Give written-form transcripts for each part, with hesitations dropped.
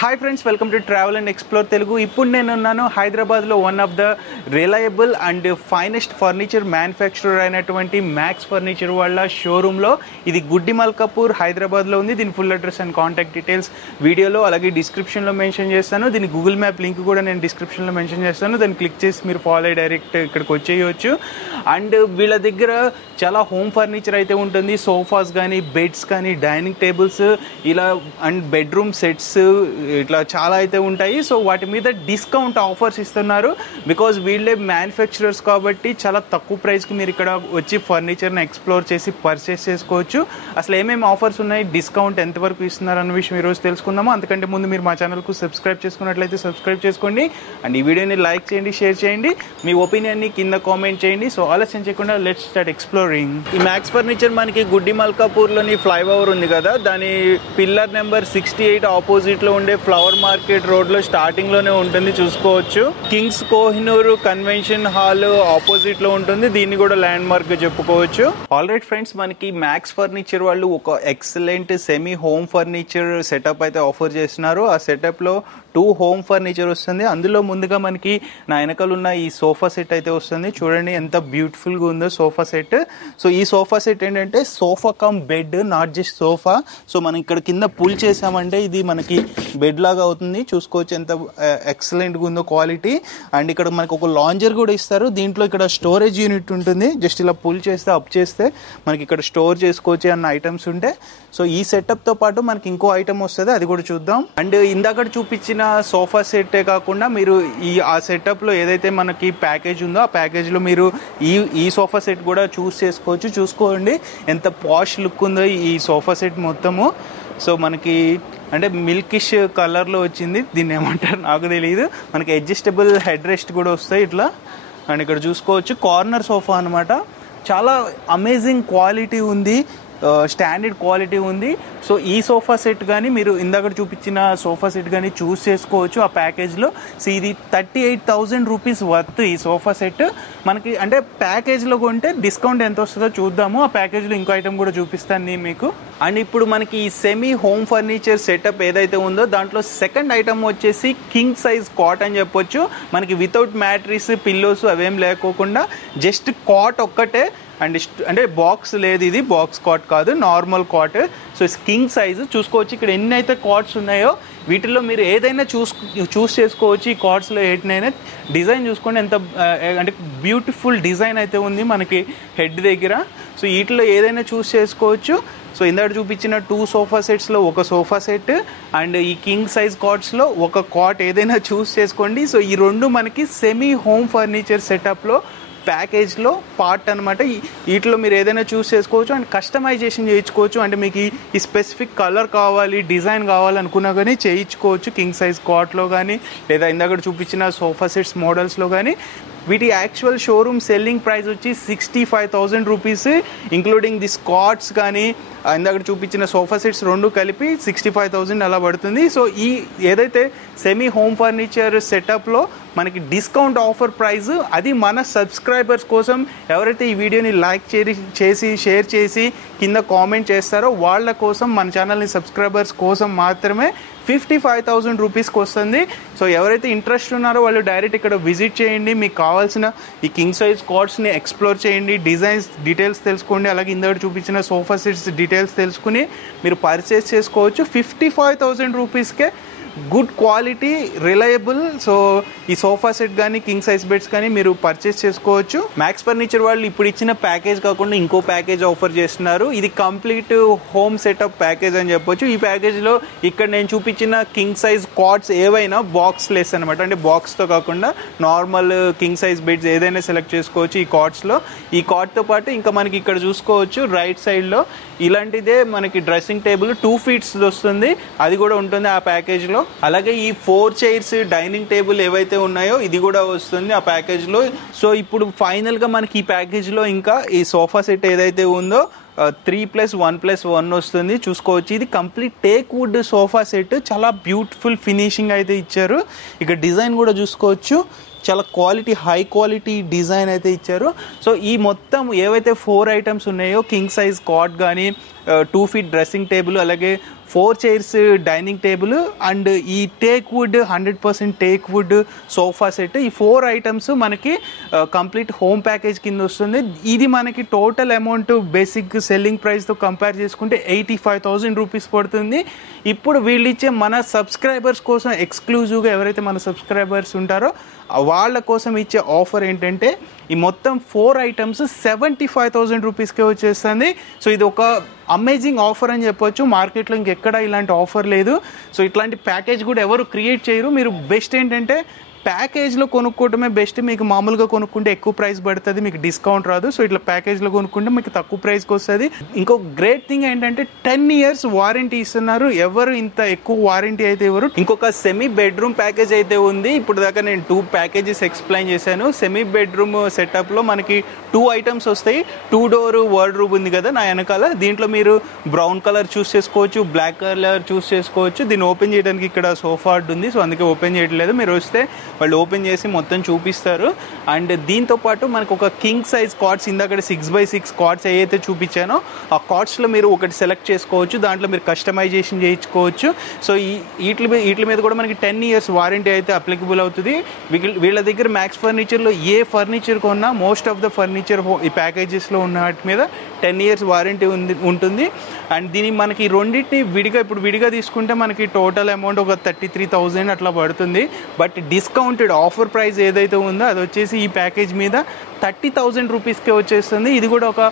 Hi friends, welcome to travel and explore Telugu. ఇప్పుడు నేను ఉన్నాను హైదరాబాద్లో one of the reliable and finest furniture manufacturer అయినటువంటి మ్యాక్స్ ఫర్నిచర్ వాళ్ళ షోరూంలో. ఇది గుడ్డి మల్కాపూర్ హైదరాబాద్లో ఉంది. దీని full address and contact details వీడియోలో అలాగే డిస్క్రిప్షన్లో మెన్షన్ చేస్తాను. దీని గూగుల్ మ్యాప్ లింక్ కూడా నేను డిస్క్రిప్షన్లో మెన్షన్ చేస్తాను. దాన్ని క్లిక్ చేసి మీరు ఫాలో అయ్యి డైరెక్ట్ ఇక్కడికి వచ్చేయచ్చు. అండ్ వీళ్ళ దగ్గర చాలా హోమ్ ఫర్నిచర్ అయితే ఉంటుంది. సోఫాస్ కానీ, బెడ్స్ కానీ, డైనింగ్ టేబుల్స్ ఇలా అండ్ బెడ్రూమ్ సెట్స్ ఇట్లా చాలా అయితే ఉంటాయి. సో వాటి మీద డిస్కౌంట్ ఆఫర్స్ ఇస్తున్నారు. బికాజ్ వీళ్ళే మ్యానుఫ్యాక్చరర్స్ కాబట్టి చాలా తక్కువ ప్రైస్కి మీరు ఇక్కడ వచ్చి ఫర్నిచర్ని ఎక్స్ప్లోర్ చేసి పర్చేస్ చేసుకోవచ్చు. అసలు ఏమేమి ఆఫర్స్ ఉన్నాయి, డిస్కౌంట్ ఎంతవరకు ఇస్తున్నారు అన్న విషయం ఈరోజు తెలుసుకుందాము. అంతకంటే ముందు మీరు మా ఛానల్కు సబ్స్క్రైబ్ చేసుకున్నట్లయితే సబ్స్క్రైబ్ చేసుకోండి. అండ్ ఈ వీడియోని లైక్ చేయండి, షేర్ చేయండి, మీ ఒపీనియన్ని కింద కామెంట్ చేయండి. సో ఆలస్యం చేయకుండా లెట్స్ స్టార్ట్ ఎక్స్ప్లోరింగ్. ఈ మ్యాక్స్ ఫర్నిచర్ మనకి గుడ్డి మల్కాపూర్లోని ఫ్లైఓవర్ ఉంది కదా, దాని పిల్లర్ నెంబర్ 68 ఆపోజిట్లో ఉండే ఫ్లవర్ మార్కెట్ రోడ్ లో స్టార్టింగ్ లోనే ఉంటుంది, చూసుకోవచ్చు. Kings Kohinoor convention hall opposite లో ఉంటుంది. దీన్ని కూడా ల్యాండ్ మార్క్ చెప్పుకోవచ్చు. ఆల్రైట్ ఫ్రెండ్స్, మనకి మ్యాక్స్ ఫర్నిచర్ వాళ్ళు ఒక excellent semi home furniture setup అయితే ఆఫర్ చేస్తున్నారు. ఆ సెటప్ లో 2 హోమ్ ఫర్నిచర్ వస్తుంది. అందులో ముందుగా మనకి నా వెనకాల ఉన్న ఈ సోఫా సెట్ అయితే వస్తుంది. చూడండి ఎంత బ్యూటిఫుల్ గా ఉందో సోఫా సెట్. సో ఈ సోఫా సెట్ ఏంటంటే sofa cum bed, not just sofa. So మనం ఇక్కడ కింద పుల్ చేసామంటే ఇది మనకి బెడ్ లాగా అవుతుంది. చూసుకోవచ్చు ఎంత ఎక్సలెంట్ గా ఉందో క్వాలిటీ. అండ్ ఇక్కడ మనకి ఒక లాంజర్ కూడా ఇస్తారు. దీంట్లో ఇక్కడ స్టోరేజ్ యూనిట్ ఉంటుంది. జస్ట్ ఇలా పుల్ చేస్తే అప్ చేస్తే మనకి ఇక్కడ స్టోర్ చేసుకోవచ్చు అన్న ఐటమ్స్ ఉంటే. సో ఈ సెటప్ తో పాటు మనకి ఇంకో ఐటమ్ వస్తుంది, అది కూడా చూద్దాం. అండ్ ఇందాక చూపించిన సోఫా సెట్టే కాకుండా మీరు ఆ సెటప్ లో ఏదైతే మనకి ప్యాకేజ్ ఉందో ఆ ప్యాకేజ్ లో మీరు ఈ సోఫా సెట్ కూడా చేసుకోవచ్చు. చూసుకోండి ఎంత పాష్ లుక్ ఉందో ఈ సోఫా సెట్ మొత్తము. సో మనకి అంటే మిల్కిష్ కలర్లో వచ్చింది. దీన్ని ఏమంటారు నాకు తెలియదు. మనకి అడ్జస్టబుల్ హెడ్ రెస్ట్ కూడా వస్తాయి ఇట్లా. అండ్ ఇక్కడ చూసుకోవచ్చు కార్నర్ సోఫా అనమాట. చాలా అమేజింగ్ క్వాలిటీ ఉంది, స్టాండర్డ్ క్వాలిటీ ఉంది. సో ఈ సోఫా సెట్ కానీ మీరు ఇందాక చూపించిన సోఫా సెట్ కానీ చూస్ చేసుకోవచ్చు ఆ ప్యాకేజ్లో. సో ఇది 38,000 రూపీస్ వర్త్ ఈ సోఫా సెట్ మనకి. అంటే ప్యాకేజ్లో కొంటే డిస్కౌంట్ ఎంత వస్తుందో చూద్దాము. ఆ ప్యాకేజ్లో ఇంకో ఐటమ్ కూడా చూపిస్తాను నేను మీకు. అండ్ ఇప్పుడు మనకి ఈ సెమీ హోమ్ ఫర్నిచర్ సెటప్ ఏదైతే ఉందో దాంట్లో సెకండ్ ఐటమ్ వచ్చేసి కింగ్ సైజ్ కాట్ అని చెప్పొచ్చు. మనకి వితౌట్ మ్యాట్రిస్, పిల్లోస్ అవేం లేకోకుండా జస్ట్ కాట్ ఒక్కటే. అండ్ అంటే బాక్స్ లేదు, ఇది బాక్స్ కాట్ కాదు, normal cot. So king size చూసుకోవచ్చు. ఇక్కడ ఎన్ని అయితే కాట్స్ ఉన్నాయో వీటిల్లో మీరు ఏదైనా చూస్ చేసుకోవచ్చు. ఈ కార్డ్స్లో ఎయిట్నైనా డిజైన్ చూసుకోండి ఎంత అంటే బ్యూటిఫుల్ డిజైన్ అయితే ఉంది మనకి హెడ్ దగ్గర. సో వీటిలో ఏదైనా చూస్ చేసుకోవచ్చు. సో ఇందాక చూపించిన 2 సోఫా సెట్స్లో ఒక సోఫా సెట్ అండ్ ఈ కింగ్ సైజ్ కాట్స్లో ఒక కాట్ ఏదైనా చూస్ చేసుకోండి. సో ఈ రెండు మనకి సెమీ హోమ్ ఫర్నిచర్ సెటప్లో ప్యాకేజ్లో పార్ట్ అనమాట. వీటిలో మీరు ఏదైనా చూస్ చేసుకోవచ్చు అండ్ కస్టమైజేషన్ చేయించుకోవచ్చు. అంటే మీకు ఈ స్పెసిఫిక్ కలర్ కావాలి, డిజైన్ కావాలనుకున్నా కానీ చేయించుకోవచ్చు కింగ్ సైజ్ కాట్లో కానీ లేదా ఇందాక చూపించిన సోఫా సెట్స్ మోడల్స్లో కానీ. వీటి యాక్చువల్ షోరూమ్ సెల్లింగ్ ప్రైస్ వచ్చి 65,000 రూపీస్ ఇంక్లూడింగ్ దిస్ కాట్స్ కానీ ఇందాక చూపించిన సోఫా సెట్స్ రెండు కలిపి 65,000 అలా పడుతుంది. సో ఈ ఏదైతే సెమీ హోమ్ ఫర్నిచర్ సెటప్లో మనకి డిస్కౌంట్ ఆఫర్ ప్రైస్ అది మన సబ్స్క్రైబర్స్ కోసం, ఎవరైతే ఈ వీడియోని లైక్ చేసి షేర్ చేసి కింద కామెంట్ చేస్తారో వాళ్ళ కోసం, మన ఛానల్ని సబ్స్క్రైబర్స్ కోసం మాత్రమే 55,000 రూపీస్కి వస్తుంది. సో ఎవరైతే ఇంట్రెస్ట్ ఉన్నారో వాళ్ళు డైరెక్ట్ ఇక్కడ విజిట్ చేయండి. మీకు కావాల్సిన ఈ కింగ్ సైజ్ కాట్స్ని ఎక్స్ప్లోర్ చేయండి, డిజైన్స్ డీటెయిల్స్ తెలుసుకోండి, అలాగే ఇందాక చూపించిన సోఫా సెట్స్ డీటెయిల్స్ తెలుసుకుని మీరు పర్చేస్ చేసుకోవచ్చు. 55,000 రూపీస్కే గుడ్ క్వాలిటీ, రిలయబుల్. సో ఈ సోఫా సెట్ కానీ కింగ్ సైజ్ బెడ్స్ కానీ మీరు పర్చేస్ చేసుకోవచ్చు. మ్యాక్స్ ఫర్నిచర్ వాళ్ళు ఇప్పుడు ఇచ్చిన ప్యాకేజ్ కాకుండా ఇంకో ప్యాకేజ్ ఆఫర్ చేస్తున్నారు. ఇది కంప్లీట్ హోమ్ సెటప్ ప్యాకేజ్ అని చెప్పొచ్చు. ఈ ప్యాకేజ్లో ఇక్కడ నేను చూపించిన కింగ్ సైజ్ కాట్స్ ఏవైనా బాక్స్ లెస్ అనమాట. అంటే బాక్స్తో కాకుండా నార్మల్ కింగ్ సైజ్ బెడ్స్ ఏదైనా సెలెక్ట్ చేసుకోవచ్చు ఈ కాట్స్లో. ఈ కాట్తో పాటు ఇంకా మనకి ఇక్కడ చూసుకోవచ్చు రైట్ సైడ్లో ఇలాంటిదే మనకి డ్రెస్సింగ్ టేబుల్ 2 feet వస్తుంది, అది కూడా ఉంటుంది ఆ ప్యాకేజ్లో. అలాగే ఈ 4 chairs డైనింగ్ టేబుల్ ఏవైతే ఉన్నాయో ఇది కూడా వస్తుంది ఆ ప్యాకేజ్లో. సో ఇప్పుడు ఫైనల్గా మనకి ఈ ప్యాకేజ్లో ఇంకా ఈ సోఫా సెట్ ఏదైతే ఉందో 3+1+1 వస్తుంది. చూసుకోవచ్చు ఇది complete teak wood sofa set. చాలా బ్యూటిఫుల్ ఫినిషింగ్ అయితే ఇచ్చారు. ఇక డిజైన్ కూడా చూసుకోవచ్చు, చాలా క్వాలిటీ, హై క్వాలిటీ డిజైన్ అయితే ఇచ్చారు. సో ఈ మొత్తం ఏవైతే 4 ఐటమ్స్ ఉన్నాయో కింగ్ సైజ్ కాట్ కానీ 2 feet డ్రెస్సింగ్ టేబుల్ అలాగే 4 చైర్స్ డైనింగ్ టేబుల్ అండ్ ఈ teak wood 100% teak wood sofa set, ఈ 4 ఐటమ్స్ మనకి కంప్లీట్ హోమ్ ప్యాకేజ్ కింద వస్తుంది. ఇది మనకి టోటల్ అమౌంట్ బేసిక్ సెల్లింగ్ ప్రైస్తో కంపేర్ చేసుకుంటే 85,000 రూపీస్ పడుతుంది. ఇప్పుడు వీళ్ళు ఇచ్చే మన సబ్స్క్రైబర్స్ కోసం ఎక్స్క్లూజివ్గా ఎవరైతే మన సబ్స్క్రైబర్స్ ఉంటారో వాళ్ళ కోసం ఇచ్చే ఆఫర్ ఏంటంటే ఈ మొత్తం 4 ఐటమ్స్ 75,000 రూపీస్కే వచ్చేస్తుంది. సో ఇది ఒక అమేజింగ్ ఆఫర్ అని చెప్పొచ్చు. మార్కెట్లో ఇంకెక్కడ ఇలాంటి ఆఫర్ లేదు. సో ఇట్లాంటి ప్యాకేజ్ కూడా ఎవరు క్రియేట్ చేయరు. మీరు బెస్ట్ ఏంటంటే ప్యాకేజ్లో కొనుక్కోవటమే బెస్ట్. మీకు మామూలుగా కొనుక్కుంటే ఎక్కువ ప్రైస్ పడుతుంది, మీకు డిస్కౌంట్ రాదు. సో ఇట్లా ప్యాకేజ్లో కొనుక్కుంటే మీకు తక్కువ ప్రైస్కి వస్తుంది. ఇంకో గ్రేట్ థింగ్ ఏంటంటే 10 years వారంటీ ఇస్తున్నారు. ఎవరు ఇంత ఎక్కువ వారంటీ అయితే ఎవరు. ఇంకొక సెమీ బెడ్రూమ్ ప్యాకేజ్ అయితే ఉంది. ఇప్పుడు దాకా నేను 2 ప్యాకేజెస్ ఎక్స్ప్లెయిన్ చేశాను. సెమీ బెడ్రూమ్ సెటప్లో మనకి 2 ఐటమ్స్ వస్తాయి. 2 door వార్డ్రోబ్ ఉంది కదా నా వెనకాల, దీంట్లో మీరు బ్రౌన్ కలర్ చూస్ చేసుకోవచ్చు, బ్లాక్ కలర్ చూస్ చేసుకోవచ్చు. దీన్ని ఓపెన్ చేయడానికి ఇక్కడ సోఫా ఉంది, సో అందుకే ఓపెన్ చేయట్లేదు. మీరు వస్తే వాళ్ళు ఓపెన్ చేసి మొత్తం చూపిస్తారు. అండ్ దీంతో పాటు మనకు ఒక కింగ్ సైజ్ కాట్స్, ఇందాక 6x6 కాట్స్ ఏవైతే చూపించానో ఆ కాట్స్లో మీరు ఒకటి సెలెక్ట్ చేసుకోవచ్చు. దాంట్లో మీరు కస్టమైజేషన్ చేయించుకోవచ్చు. సో వీటి మీద కూడా మనకి 10 years వారంటీ అయితే అప్లికబుల్ అవుతుంది. వీళ్ళ దగ్గర మ్యాక్స్ ఫర్నిచర్లో ఏ ఫర్నిచర్ కొన్నా మోస్ట్ ఆఫ్ ద ఫర్నిచర్ ఈ ప్యాకేజెస్లో ఉన్న వాటి మీద 10 years వారంటీ ఉంటుంది. అండ్ దీన్ని మనకి రెండింటిని విడిగా తీసుకుంటే మనకి టోటల్ అమౌంట్ ఒక 33,000 అట్లా పడుతుంది. బట్ డిస్కౌంటెడ్ ఆఫర్ ప్రైస్ ఏదైతే ఉందో అది వచ్చేసి ఈ ప్యాకేజ్ మీద 30,000 రూపీస్కే వచ్చేస్తుంది. ఇది కూడా ఒక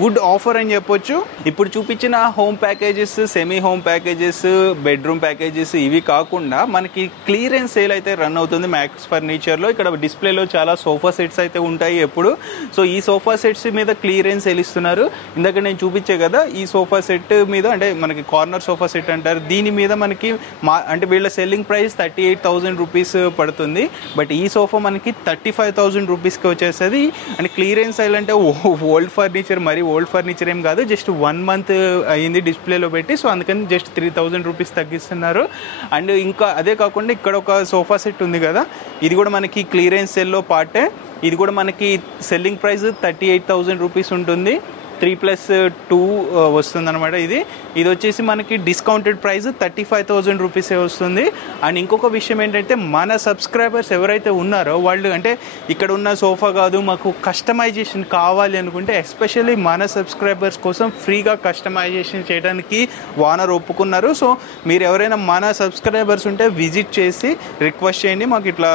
గుడ్ ఆఫర్ అని చెప్పొచ్చు. ఇప్పుడు చూపించిన home packages, semi home packages, bedroom packages ఇవి కాకుండా మనకి క్లియరెన్స్ సేల్ అయితే రన్ అవుతుంది మ్యాక్స్ ఫర్నిచర్లో. ఇక్కడ డిస్ప్లేలో చాలా సోఫా సెట్స్ అయితే ఉంటాయి ఎప్పుడు. సో ఈ సోఫా సెట్స్ మీద క్లియరెన్స్ సేల్ ఇస్తున్నారు. ఇందాక నేను చూపించే కదా ఈ సోఫా సెట్ మీద, అంటే మనకి కార్నర్ సోఫా సెట్ అంటారు, దీని మీద మనకి అంటే వీళ్ళ సెల్లింగ్ ప్రైస్ 38,000 రూపీస్ పడుతుంది. బట్ ఈ సోఫా మనకి 35,000 రూపీస్కి వచ్చేస్తుంది. అండ్ క్లియరెన్స్ సేల్ అంటే ఓల్డ్ ఫర్నిచర్, మరి ఓల్డ్ ఫర్నిచర్ ఏం కాదు, జస్ట్ 1 month అయింది డిస్ప్లేలో పెట్టి. సో అందుకని జస్ట్ 3,000 రూపీస్ తగ్గిస్తున్నారు. అండ్ ఇంకా అదే కాకుండా ఇక్కడ ఒక సోఫా సెట్ ఉంది కదా, ఇది కూడా మనకి క్లియరెన్స్ సేల్లో పార్టే. ఇది కూడా మనకి సెల్లింగ్ ప్రైస్ 38,000 రూపీస్ ఉంటుంది. 3+2 వస్తుంది అనమాట. ఇది వచ్చేసి మనకి డిస్కౌంటెడ్ ప్రైస్ 35,000 రూపీసే వస్తుంది. అండ్ ఇంకొక విషయం ఏంటంటే మన సబ్స్క్రైబర్స్ ఎవరైతే ఉన్నారో వాళ్ళు, అంటే ఇక్కడ ఉన్న సోఫా కాదు మాకు కస్టమైజేషన్ కావాలి అనుకుంటే ఎస్పెషల్లీ మన సబ్స్క్రైబర్స్ కోసం ఫ్రీగా కస్టమైజేషన్ చేయడానికి ఓనర్ ఒప్పుకున్నారు. సో మీరు ఎవరైనా మన సబ్స్క్రైబర్స్ ఉంటే విజిట్ చేసి రిక్వెస్ట్ చేయండి, మాకు ఇట్లా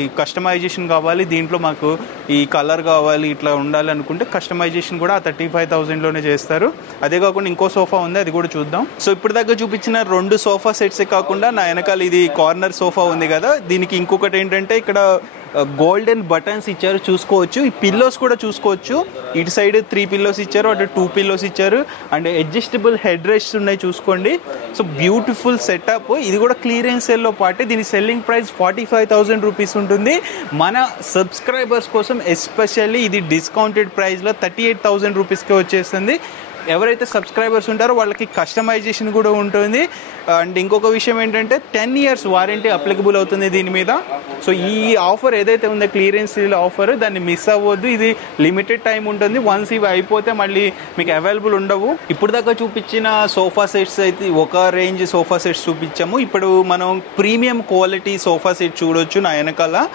ఈ కస్టమైజేషన్ కావాలి, దీంట్లో మాకు ఈ కలర్ కావాలి, ఇట్లా ఉండాలి అనుకుంటే కస్టమైజేషన్ కూడా 35,000లోనే చేస్తారు. అదే కాకుండా ఇంకో సోఫా ఉంది, అది కూడా చూద్దాం. సో ఇప్పుడు దాకా చూపించిన 2 సోఫా సెట్సే కాకుండా నా వెనకాల ఇది కార్నర్ సోఫా ఉంది కదా, దీనికి ఇంకొకటి ఏంటంటే ఇక్కడ గోల్డెన్ బటన్స్ ఇచ్చారు, చూసుకోవచ్చు. ఈ పిల్లోస్ కూడా చూసుకోవచ్చు. ఇటు సైడ్ 3 pillows ఇచ్చారు, అటు 2 pillows ఇచ్చారు. అండ్ అడ్జస్టబుల్ హెడ్ రెస్ట్స్ ఉన్నాయి, చూసుకోండి. So beautiful setup. ఇది కూడా క్లియరెన్స్ సేల్లో పాటే. దీని సెల్లింగ్ ప్రైస్ 45,000 రూపీస్ ఉంటుంది. మన సబ్స్క్రైబర్స్ కోసం ఎస్పెషల్లీ ఇది డిస్కౌంటెడ్ ప్రైస్లో 38,000 రూపీస్కే వచ్చేస్తుంది. ఎవరైతే సబ్స్క్రైబర్స్ ఉంటారో వాళ్ళకి కస్టమైజేషన్ కూడా ఉంటుంది. అండ్ ఇంకొక విషయం ఏంటంటే 10 years వారంటీ అప్లికబుల్ అవుతుంది దీని మీద. సో ఈ ఆఫర్ ఏదైతే ఉందో క్లియరెన్స్ సేల్ ఆఫర్, దాన్ని మిస్ అవ్వద్దు. ఇది లిమిటెడ్ టైం ఉంటుంది. వన్స్ ఇవి అయిపోతే మళ్ళీ మీకు అవైలబుల్ ఉండవు. ఇప్పుడు దాకా చూపించిన సోఫా సెట్స్ అయితే ఒక రేంజ్ సోఫా సెట్స్ చూపించాము. ఇప్పుడు మనం ప్రీమియం క్వాలిటీ సోఫా సెట్ చూడొచ్చు నా వెనకాల.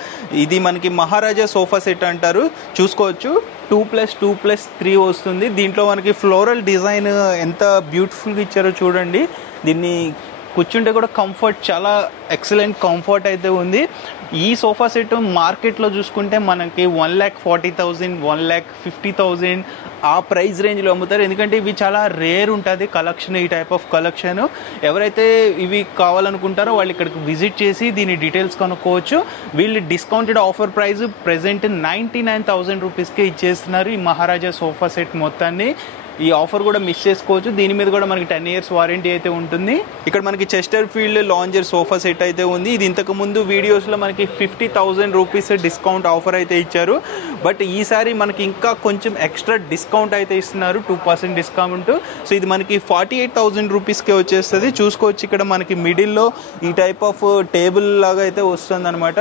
ఇది మనకి మహారాజా సోఫా సెట్ అంటారు, చూసుకోవచ్చు. 2+2+3 వస్తుంది. దీంట్లో మనకి ఫ్లోరల్ డిజైన్ ఎంత బ్యూటిఫుల్గా ఇచ్చారో చూడండి. దీన్ని కూర్చుంటే కూడా కంఫర్ట్, చాలా ఎక్సలెంట్ కంఫర్ట్ అయితే ఉంది. ఈ సోఫా సెట్ మార్కెట్లో చూసుకుంటే మనకి 1,40,000, 1,50,000 ఆ ప్రైస్ రేంజ్లో అమ్ముతారు. ఎందుకంటే ఇవి చాలా రేర్ ఉంటుంది కలెక్షన్, ఈ టైప్ ఆఫ్ కలెక్షన్. ఎవరైతే ఇవి కావాలనుకుంటారో వాళ్ళు ఇక్కడికి విజిట్ చేసి దీని డీటెయిల్స్ కనుక్కోవచ్చు. వీళ్ళు డిస్కౌంటెడ్ ఆఫర్ ప్రైస్ ప్రెజెంట్ 99,000 రూపీస్కే ఇచ్చేస్తున్నారు ఈ మహారాజా సోఫా సెట్ మొత్తాన్ని. ఈ ఆఫర్ కూడా మిస్ చేసుకోవచ్చు. దీని మీద కూడా మనకి 10 years వారంటీ అయితే ఉంటుంది. ఇక్కడ మనకి Chester field lounger sofa set అయితే ఉంది. ఇది ఇంతకు ముందు వీడియోస్లో మనకి 50,000 రూపీస్ డిస్కౌంట్ ఆఫర్ అయితే ఇచ్చారు. బట్ ఈసారి మనకి ఇంకా కొంచెం ఎక్స్ట్రా డిస్కౌంట్ అయితే ఇస్తున్నారు, 2% డిస్కౌంట్. సో ఇది మనకి 48,000 రూపీస్కే వచ్చేస్తుంది. చూసుకోవచ్చు ఇక్కడ మనకి మిడిల్లో ఈ టైప్ ఆఫ్ టేబుల్ లాగా అయితే వస్తుంది అనమాట.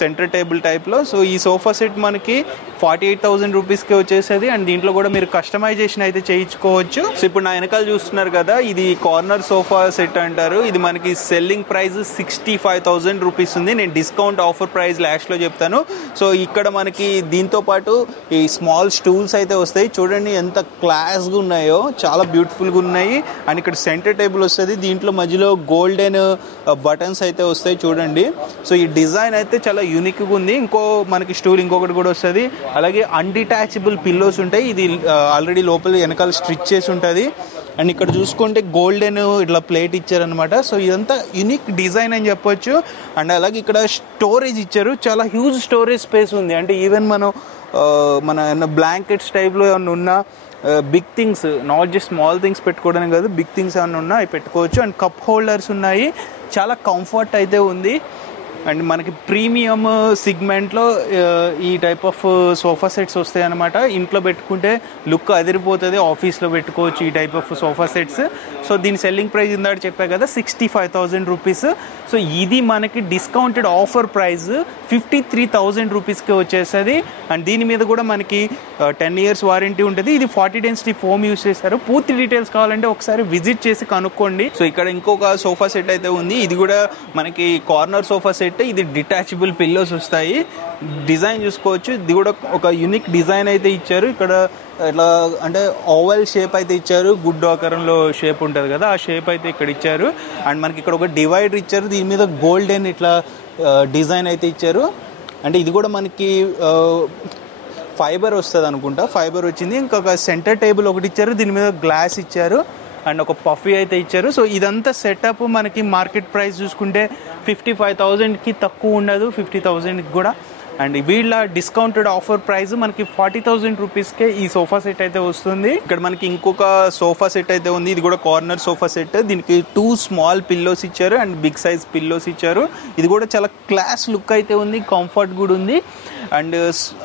సెంటర్ టేబుల్ టైప్లో. సో ఈ సోఫా సెట్ మనకి 48,000 రూపీస్కి వచ్చేసేది. అండ్ దీంట్లో కూడా మీరు కస్టమైజేషన్ అయితే చేయించుకోవచ్చు. సో ఇప్పుడు నా వెనకాల చూస్తున్నారు కదా, ఇది కార్నర్ సోఫా సెట్ అంటారు. ఇది మనకి సెల్లింగ్ ప్రైస్ 65,000 రూపీస్ ఉంది. నేను డిస్కౌంట్ ఆఫర్ ప్రైస్ లాస్ట్లో చెప్తాను. సో ఇక్కడ మనకి దీంతో పాటు ఈ స్మాల్ స్టూల్స్ అయితే వస్తాయి. చూడండి ఎంత క్లాస్గా ఉన్నాయో, చాలా బ్యూటిఫుల్గా ఉన్నాయి. అండ్ ఇక్కడ సెంటర్ టేబుల్ వస్తుంది. దీంట్లో మధ్యలో గోల్డెన్ బటన్స్ అయితే వస్తాయి చూడండి. సో ఈ డిజైన్ అయితే చాలా యూనిక్గా ఉంది. మనకి స్టూల్ ఇంకొకటి కూడా వస్తుంది. అలాగే అన్డిటాచబుల్ పిల్లోస్ ఉంటాయి. ఇది ఆల్రెడీ లోపల వెనకాల స్ట్రిచ్ చేసి ఉంటుంది. అండ్ ఇక్కడ చూసుకుంటే గోల్డెన్ ఇట్లా ప్లేట్ ఇచ్చారనమాట. సో ఇదంతా యూనిక్ డిజైన్ అని చెప్పొచ్చు. అండ్ అలాగే ఇక్కడ స్టోరేజ్ ఇచ్చారు. చాలా హ్యూజ్ స్టోరేజ్ స్పేస్ ఉంది. అంటే ఈవెన్ మన బ్లాంకెట్స్ టైప్లో ఏమన్నా ఉన్నా, big things, not just small things పెట్టుకోవడానికి కాదు, బిగ్ థింగ్స్ ఏమన్నా ఉన్నా అవి పెట్టుకోవచ్చు. అండ్ కప్ హోల్డర్స్ ఉన్నాయి. చాలా కంఫర్ట్ అయితే ఉంది. అండ్ మనకి ప్రీమియం సిగ్మెంట్లో ఈ టైప్ ఆఫ్ సోఫా సెట్స్ వస్తాయి అన్నమాట. ఇంట్లో పెట్టుకుంటే లుక్ అదిరిపోతుంది, ఆఫీస్లో పెట్టుకోవచ్చు ఈ type of sofa sets. So దీని సెల్లింగ్ ప్రైస్ ఇందాక చెప్పా కదా 65,000 రూపీస్. సో ఇది మనకి డిస్కౌంటెడ్ ఆఫర్ ప్రైస్ 53,000 రూపీస్కి వచ్చేస్తుంది. అండ్ దీని మీద కూడా మనకి 10 years వారంటీ ఉంటుంది. ఇది 40 డెన్సిటీ ఫోమ్ యూస్ చేశారు. పూర్తి డీటెయిల్స్ కావాలంటే ఒకసారి విజిట్ చేసి కనుక్కోండి. సో ఇక్కడ ఇంకొక సోఫా సెట్ అయితే ఉంది. ఇది కూడా మనకి కార్నర్ సోఫా సెట్. ఇది డిటాచబుల్ పిల్లోస్ వస్తాయి. డిజైన్ చూసుకోవచ్చు. ఇది కూడా ఒక యూనిక్ డిజైన్ అయితే ఇచ్చారు. ఇక్కడ ఇట్లా అంటే ఓవల్ షేప్ అయితే ఇచ్చారు. గుడ్ ఆకారంలో షేప్ ఉంటుంది కదా, ఆ షేప్ అయితే ఇక్కడ ఇచ్చారు. అండ్ మనకి ఇక్కడ ఒక డివైడర్ ఇచ్చారు. దీని మీద గోల్డెన్ ఇట్లా డిజైన్ అయితే ఇచ్చారు. అంటే ఇది కూడా మనకి ఫైబర్ వస్తుంది అనుకుంటా. ఫైబర్ వచ్చింది. ఇంకొక సెంటర్ టేబుల్ ఒకటి ఇచ్చారు. దీని మీద గ్లాస్ ఇచ్చారు. అండ్ ఒక పఫీ అయితే ఇచ్చారు. సో ఇదంతా సెటప్ మనకి మార్కెట్ ప్రైస్ చూసుకుంటే 55,000కి తక్కువ ఉండదు, 50,000కి కూడా. అండ్ వీళ్ళ డిస్కౌంటెడ్ ఆఫర్ ప్రైస్ మనకి 40,000 రూపీస్కే ఈ సోఫా సెట్ అయితే వస్తుంది. ఇక్కడ మనకి ఇంకొక సోఫా సెట్ అయితే ఉంది. ఇది కూడా కార్నర్ సోఫా సెట్. దీనికి 2 స్మాల్ పిల్లోస్ ఇచ్చారు అండ్ బిగ్ సైజ్ పిల్లోస్ ఇచ్చారు. ఇది కూడా చాలా క్లాస్ లుక్ అయితే ఉంది, కంఫర్ట్ కూడా ఉంది. అండ్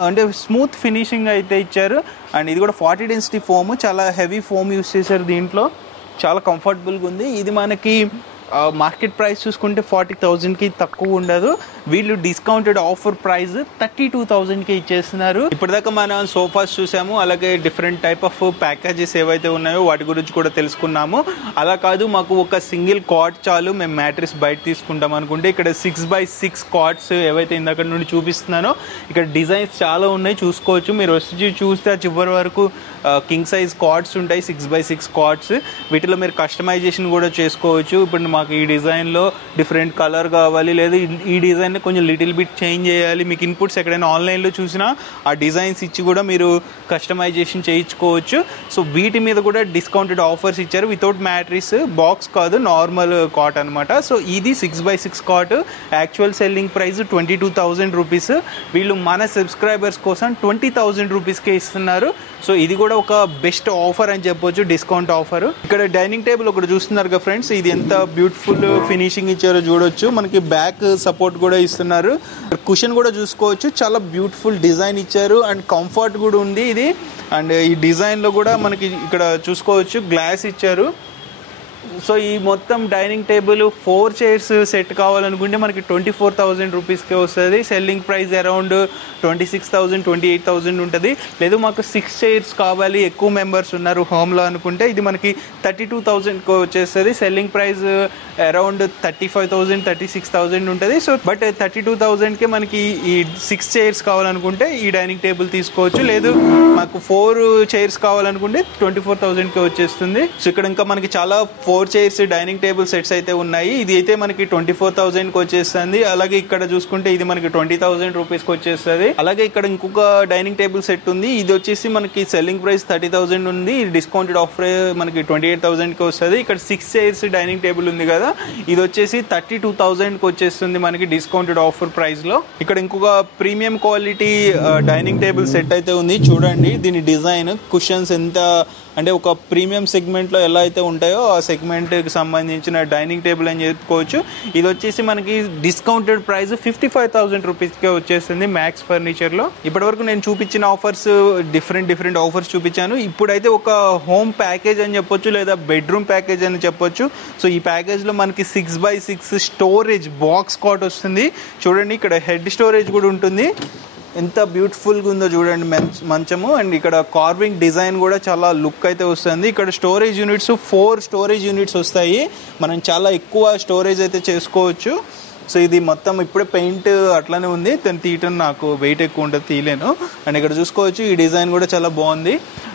అంటే స్మూత్ ఫినిషింగ్ అయితే ఇచ్చారు. అండ్ ఇది కూడా 40 డెన్సిటీ ఫోమ్, చాలా హెవీ ఫోమ్ యూస్ చేశారు. దీంట్లో చాలా కంఫర్టబుల్గా ఉంది. ఇది మనకి మార్కెట్ ప్రైస్ చూసుకుంటే 40,000కి తక్కువ ఉండదు. వీళ్ళు డిస్కౌంటెడ్ ఆఫర్ ప్రైస్ 32,000కి ఇచ్చేస్తున్నారు. ఇప్పటిదాకా మనం సోఫాస్ చూసాము. అలాగే డిఫరెంట్ టైప్ ఆఫ్ ప్యాకేజెస్ ఏవైతే ఉన్నాయో వాటి గురించి కూడా తెలుసుకున్నాము. అలా కాదు, మాకు ఒక సింగిల్ కాట్ చాలు, మేము మ్యాట్రిస్ బయట తీసుకుంటాం అనుకుంటే ఇక్కడ 6x6 కాట్స్ ఏవైతే ఇందాక నుండి చూపిస్తున్నానో ఇక్కడ డిజైన్స్ చాలా ఉన్నాయి, చూసుకోవచ్చు. మీరు వచ్చి చూస్తే ఆ చివరి వరకు కింగ్ సైజ్ కాట్స్ ఉంటాయి, 6x6 కాట్స్. వీటిలో మీరు కస్టమైజేషన్ కూడా చేసుకోవచ్చు. ఇప్పుడు మాకు ఈ డిజైన్లో డిఫరెంట్ కలర్ కావాలి, లేదా ఈ డిజైన్ కొంచెం లిటిల్ బిట్ చేంజ్ చేయాలి, మీకు ఇన్పుట్స్ ఎక్కడైనా ఆన్లైన్లో చూసినా ఆ డిజైన్స్ ఇచ్చి కూడా మీరు కస్టమైజేషన్ చేయించుకోవచ్చు. సో వీటి మీద కూడా డిస్కౌంటెడ్ ఆఫర్స్ ఇచ్చారు. వితౌట్ మ్యాట్రిస్, బాక్స్ కాదు, నార్మల్ కాట్ అనమాట. సో ఇది 6x6 cot. Actual selling price 22,000 rupees. వీళ్ళు మన సబ్స్క్రైబర్స్ కోసం 20,000 రూపీస్కే ఇస్తున్నారు. సో ఇది కూడా ఒక బెస్ట్ ఆఫర్ అని చెప్పొచ్చు, డిస్కౌంట్ ఆఫర్. ఇక్కడ డైనింగ్ టేబుల్ ఒకటి చూస్తున్నారు కదా ఫ్రెండ్స్, ఇది ఎంత బ్యూటిఫుల్ ఫినిషింగ్ ఇచ్చారో చూడొచ్చు. మనకి బ్యాక్ సపోర్ట్ కూడా ఇస్తున్నారు. కుషన్ కూడా చూసుకోవచ్చు, చాలా బ్యూటిఫుల్ డిజైన్ ఇచ్చారు అండ్ కంఫర్ట్ కూడా ఉంది ఇది. అండ్ ఈ డిజైన్లో కూడా మనకి ఇక్కడ చూసుకోవచ్చు గ్లాస్ ఇచ్చారు. సో ఈ మొత్తం డైనింగ్ టేబుల్ 4 చైర్స్ సెట్ కావాలనుకుంటే మనకి 24,000 రూపీస్కే వస్తుంది. సెల్లింగ్ ప్రైస్ అరౌండ్ 26,000, 28,000 ఉంటుంది. లేదు మాకు 6 చైర్స్ కావాలి, ఎక్కువ మెంబర్స్ ఉన్నారు హోమ్లో అనుకుంటే ఇది మనకి 32,000కి వచ్చేస్తుంది. సెల్లింగ్ ప్రైస్ అరౌండ్ 35,000, 36,000 ఉంటుంది. సో బట్ 32,000కి మనకి ఈ 6 చైర్స్ కావాలనుకుంటే ఈ డైనింగ్ టేబుల్ తీసుకోవచ్చు. లేదు మాకు 4 చైర్స్ కావాలనుకుంటే 24,000కి వచ్చేస్తుంది. సో ఇక్కడ ఇంకా మనకి చాలా 4 చైర్స్ డైనింగ్ టేబుల్ సెట్స్ అయితే ఉన్నాయి. ఇది అయితే మనకి 24,000కి వచ్చేస్తుంది. అలాగే ఇక్కడ చూసుకుంటే ఇది మనకి 20,000 రూపీస్కి వచ్చేస్తుంది. అలాగే ఇక్కడ ఇంకొక డైనింగ్ టేబుల్ సెట్ ఉంది. ఇది వచ్చేసి మనకి సెల్లింగ్ ప్రైస్ 30,000 ఉంది. ఇది డిస్కౌంటెడ్ ఆఫర్ మనకి 28,000కి వస్తుంది. ఇక్కడ 6 చైర్స్ డైనింగ్ టేబుల్ ఉంది కదా, ఇది వచ్చేసి 32,000కి వచ్చేస్తుంది మనకి డిస్కౌంటెడ్ ఆఫర్ ప్రైస్ లో. ఇక్కడ ఇంకొక premium quality dining table set అయితే ఉంది. చూడండి దీని డిజైన్, కుషన్స్ ఎంత అంటే ఒక ప్రీమియం సెగ్మెంట్లో ఎలా అయితే ఉంటాయో ఆ సెగ్మెంట్కి సంబంధించిన డైనింగ్ టేబుల్ అని చెప్పుకోవచ్చు. ఇది వచ్చేసి మనకి డిస్కౌంటెడ్ ప్రైస్ 55,000 రూపీస్కే వచ్చేస్తుంది మ్యాక్స్ ఫర్నిచర్లో. ఇప్పటివరకు నేను చూపించిన ఆఫర్స్ డిఫరెంట్ ఆఫర్స్ చూపించాను. ఇప్పుడైతే ఒక హోమ్ ప్యాకేజ్ అని చెప్పొచ్చు లేదా బెడ్రూమ్ ప్యాకేజ్ అని చెప్పొచ్చు. సో ఈ ప్యాకేజ్లో మనకి 6x6 స్టోరేజ్ బాక్స్ కాట్ వస్తుంది. చూడండి ఇక్కడ హెడ్ స్టోరేజ్ కూడా ఉంటుంది. ఎంత బ్యూటిఫుల్గా ఉందో చూడండి మంచము. అండ్ ఇక్కడ కార్వింగ్ డిజైన్ కూడా చాలా లుక్ అయితే వస్తుంది. ఇక్కడ స్టోరేజ్ యూనిట్స్ 4 స్టోరేజ్ యూనిట్స్ వస్తాయి. మనం చాలా ఎక్కువ స్టోరేజ్ అయితే చేసుకోవచ్చు. సో ఇది మొత్తం ఇప్పుడే పెయింట్ అట్లానే ఉంది, దాన్ని తీయటం నాకు వెయిట్ ఎక్కువ ఉంటుంది, తీయలేను. అండ్ ఇక్కడ చూసుకోవచ్చు ఈ డిజైన్ కూడా చాలా బాగుంది.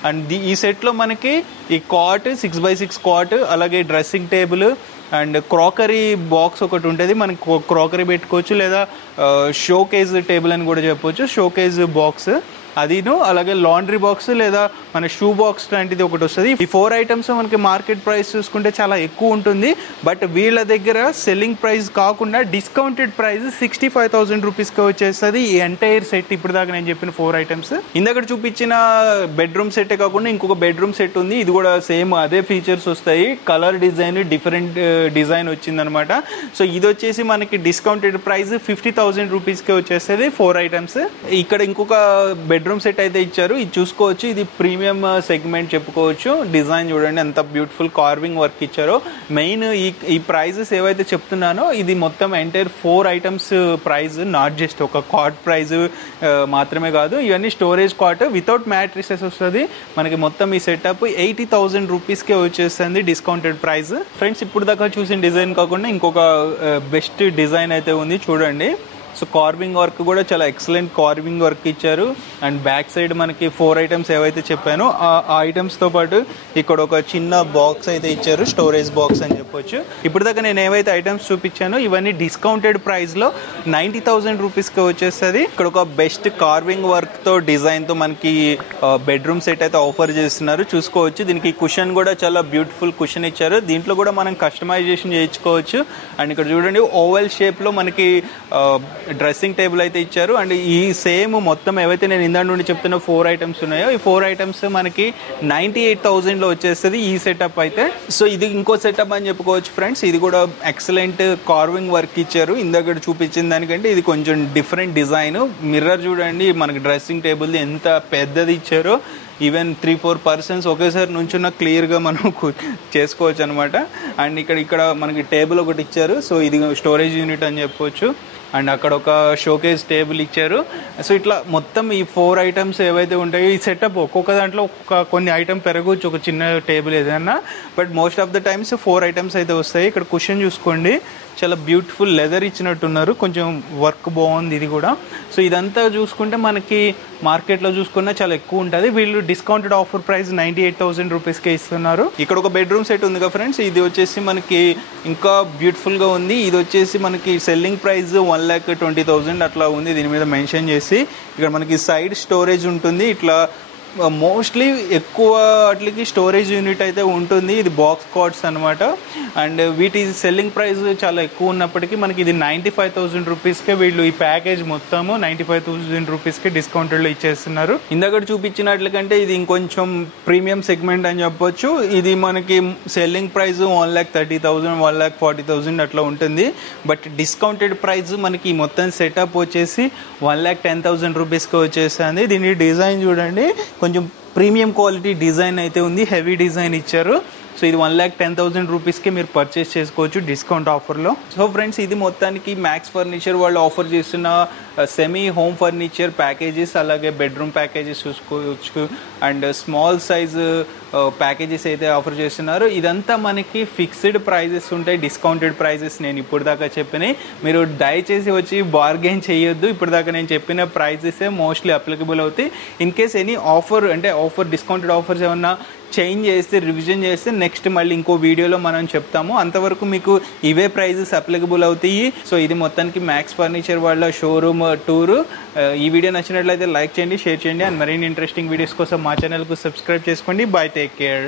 అండ్ ఈ సెట్లో మనకి ఈ కాట్ 6x6 కాట్, అలాగే dressing table and crockery box ఒకటి ఉంటుంది. మనకి క్రాకరీ పెట్టుకోవచ్చు లేదా షోకేజ్ టేబుల్ అని కూడా చెప్పవచ్చు. షోకేజ్ బాక్స్ అదిను, అలాగే లాండ్రీ బాక్స్ లేదా మన షూ బాక్స్ లాంటిది ఒకటి వస్తుంది. ఈ 4 ఐటమ్స్ మనకి మార్కెట్ ప్రైస్ చూసుకుంటే చాలా ఎక్కువ ఉంటుంది. బట్ వీళ్ళ దగ్గర సెల్లింగ్ ప్రైస్ కాకుండా డిస్కౌంటెడ్ ప్రైస్ 65,000 రూపీస్కి వచ్చేస్తుంది ఈ ఎంటైర్ సెట్. ఇప్పుడు దాకా నేను చెప్పిన 4 ఐటమ్స్. ఇందాక చూపించిన బెడ్రూమ్ సెట్టే కాకుండా ఇంకొక బెడ్రూమ్ సెట్ ఉంది. ఇది కూడా సేమ్ అదే ఫీచర్స్ వస్తాయి. కలర్ డిజైన్ డిఫరెంట్ డిజైన్ వచ్చిందనమాట. సో ఇది వచ్చేసి మనకి డిస్కౌంటెడ్ ప్రైస్ 50,000 రూపీస్కి వచ్చేస్తుంది 4 ఐటమ్స్. ఇక్కడ ఇంకొక బెడ్రూమ్ సెట్ అయితే ఇచ్చారు. ఇది చూసుకోవచ్చు. ఇది ప్రీమియం సెగ్మెంట్ చెప్పుకోవచ్చు. డిజైన్ చూడండి ఎంత బ్యూటిఫుల్ కార్వింగ్ వర్క్ ఇచ్చారో. మెయిన్ ఈ ప్రైజెస్ ఏవైతే చెప్తున్నానో ఇది మొత్తం entire 4 items prize, not just ఒక కాట్ ప్రైజ్ మాత్రమే కాదు. ఇవన్నీ స్టోరేజ్ కాట్ వితౌట్ మ్యాట్రిసెస్ వస్తుంది మనకి. మొత్తం ఈ సెటప్ 80,000 రూపీస్కే వచ్చేస్తుంది డిస్కౌంటెడ్ ప్రైస్. ఫ్రెండ్స్ ఇప్పుడు దాకా చూసిన డిజైన్ కాకుండా ఇంకొక బెస్ట్ డిజైన్ అయితే ఉంది చూడండి. సో కార్వింగ్ వర్క్ కూడా చాలా ఎక్సలెంట్ కార్వింగ్ వర్క్ ఇచ్చారు. అండ్ బ్యాక్ సైడ్ మనకి 4 ఐటమ్స్ ఏవైతే చెప్పానో ఆ ఐటమ్స్తో పాటు ఇక్కడ ఒక చిన్న బాక్స్ అయితే ఇచ్చారు, స్టోరేజ్ బాక్స్ అని చెప్పొచ్చు. ఇప్పుడు దాకా నేను ఏవైతే ఐటమ్స్ చూపించానో ఇవన్నీ డిస్కౌంటెడ్ ప్రైస్లో 90,000 రూపీస్కి వచ్చేస్తుంది. ఇక్కడ ఒక బెస్ట్ కార్వింగ్ వర్క్తో డిజైన్తో మనకి బెడ్రూమ్ సెట్ అయితే ఆఫర్ చేస్తున్నారు. చూసుకోవచ్చు దీనికి కుషన్ కూడా చాలా బ్యూటిఫుల్ కుషన్ ఇచ్చారు. దీంట్లో కూడా మనం కస్టమైజేషన్ చేయించుకోవచ్చు. అండ్ ఇక్కడ చూడండి ఓవెల్ షేప్లో మనకి డ్రెస్సింగ్ టేబుల్ అయితే ఇచ్చారు. అండ్ ఈ సేమ్ మొత్తం ఏవైతే నేను ఇందా నుండి చెప్తున్న 4 ఐటమ్స్ ఉన్నాయో ఈ 4 ఐటమ్స్ మనకి 98,000లో వచ్చేస్తుంది ఈ సెటప్ అయితే. సో ఇది ఇంకో సెటప్ అని చెప్పుకోవచ్చు ఫ్రెండ్స్. ఇది కూడా ఎక్సలెంట్ కార్వింగ్ వర్క్ ఇచ్చారు. ఇందాక చూపించిన దానికంటే ఇది కొంచెం డిఫరెంట్ డిజైన్. మిర్రర్ చూడండి మనకి డ్రెస్సింగ్ టేబుల్ది ఎంత పెద్దది ఇచ్చారో. ఈవెన్ 3-4 పర్సన్స్ ఒకేసారి నుంచున్న క్లియర్గా మనం చేసుకోవచ్చు అనమాట. అండ్ ఇక్కడ మనకి టేబుల్ ఒకటి ఇచ్చారు. సో ఇది స్టోరేజ్ యూనిట్ అని చెప్పొచ్చు. అండ్ అక్కడ ఒక షోకేజ్ టేబుల్ ఇచ్చారు. సో ఇట్లా మొత్తం ఈ 4 ఐటమ్స్ ఏవైతే ఉంటాయో ఈ సెటప్ ఒక్కొక్క దాంట్లో కొన్ని ఐటమ్ పెరగవచ్చు, ఒక చిన్న టేబుల్ ఏదైనా. But most of the times 4 items అయితే వస్తాయి. ఇక్కడ కుషన్ చూసుకోండి చాలా బ్యూటిఫుల్ లెదర్ ఇచ్చినట్టున్నారు, కొంచెం వర్క్ బాగుంది ఇది కూడా. సో ఇదంతా చూసుకుంటే మనకి మార్కెట్లో చూసుకున్నా చాలా ఎక్కువ ఉంటుంది. వీళ్ళు డిస్కౌంటెడ్ ఆఫర్ ప్రైస్ 98,000 రూపీస్కే ఇస్తున్నారు. ఇక్కడ ఒక బెడ్రూమ్ సెట్ ఉంది కదా ఫ్రెండ్స్, ఇది వచ్చేసి మనకి ఇంకా బ్యూటిఫుల్గా ఉంది. ఇది వచ్చేసి మనకి సెల్లింగ్ ప్రైస్ 1,20,000 అట్లా ఉంది దీని మీద మెన్షన్ చేసి. ఇక్కడ మనకి సైడ్ స్టోరేజ్ ఉంటుంది. ఇట్లా మోస్ట్లీ ఎక్కువ వాటికి స్టోరేజ్ యూనిట్ అయితే ఉంటుంది. ఇది బాక్స్ కార్డ్స్ అనమాట. అండ్ వీటి సెల్లింగ్ ప్రైస్ చాలా ఎక్కువ ఉన్నప్పటికీ మనకి ఇది 95,000 రూపీస్కే వీళ్ళు ఈ ప్యాకేజ్ మొత్తము 95,000 రూపీస్కే డిస్కౌంటెడ్లో ఇచ్చేస్తున్నారు. ఇందాక చూపించినట్లకంటే ఇది ఇంకొంచెం ప్రీమియం సెగ్మెంట్ అని చెప్పొచ్చు. ఇది మనకి సెల్లింగ్ ప్రైస్ 1,30,000 1,40,000 అట్లా ఉంటుంది. బట్ డిస్కౌంటెడ్ ప్రైస్ మనకి మొత్తం సెటప్ వచ్చేసి 1,10,000 రూపీస్కి వచ్చేస్తుంది. దీని డిజైన్ చూడండి కొంచెం ప్రీమియం క్వాలిటీ డిజైన్ అయితే ఉంది, హెవీ డిజైన్ ఇచ్చారు. సో ఇది 1,10,000 రూపీస్కి మీరు పర్చేస్ చేసుకోవచ్చు డిస్కౌంట్ ఆఫర్లో. సో ఫ్రెండ్స్ ఇది మొత్తానికి మ్యాక్స్ ఫర్నిచర్ వాళ్ళు ఆఫర్ చేస్తున్న సెమీ హోమ్ ఫర్నిచర్ ప్యాకేజెస్, అలాగే బెడ్రూమ్ ప్యాకేజెస్ చూసుకోవచ్చు. అండ్ స్మాల్ సైజ్ ప్యాకేజెస్ అయితే ఆఫర్ చేస్తున్నారు. ఇదంతా మనకి ఫిక్స్డ్ ప్రైజెస్ ఉంటాయి, డిస్కౌంటెడ్ ప్రైజెస్ నేను ఇప్పుడు దాకా చెప్పినాయి. మీరు దయచేసి వచ్చి బార్గెన్ చేయొద్దు. ఇప్పుడు దాకా నేను చెప్పిన ప్రైజెసే మోస్ట్లీ అప్లికబుల్ అవుతాయి. ఇన్ కేస్ ఎనీ ఆఫర్ అంటే డిస్కౌంటెడ్ ఆఫర్స్ ఏమన్నా చేంజ్ చేస్తే, రివిజన్ చేస్తే నెక్స్ట్ మళ్ళీ ఇంకో వీడియోలో మనం చెప్తాము. అంతవరకు మీకు ఇవే ప్రైజెస్ అప్లికబుల్ అవుతాయి. సో ఇది మొత్తానికి మ్యాక్స్ ఫర్నిచర్ వాళ్ళ షోరూమ్ టూరు. ఈ వీడియో నచ్చినట్లయితే లైక్ చేయండి, షేర్ చేయండి. అండ్ మరిన్ని ఇంట్రెస్టింగ్ వీడియోస్ కోసం మా ఛానల్కు సబ్స్క్రైబ్ చేసుకోండి. By, take care.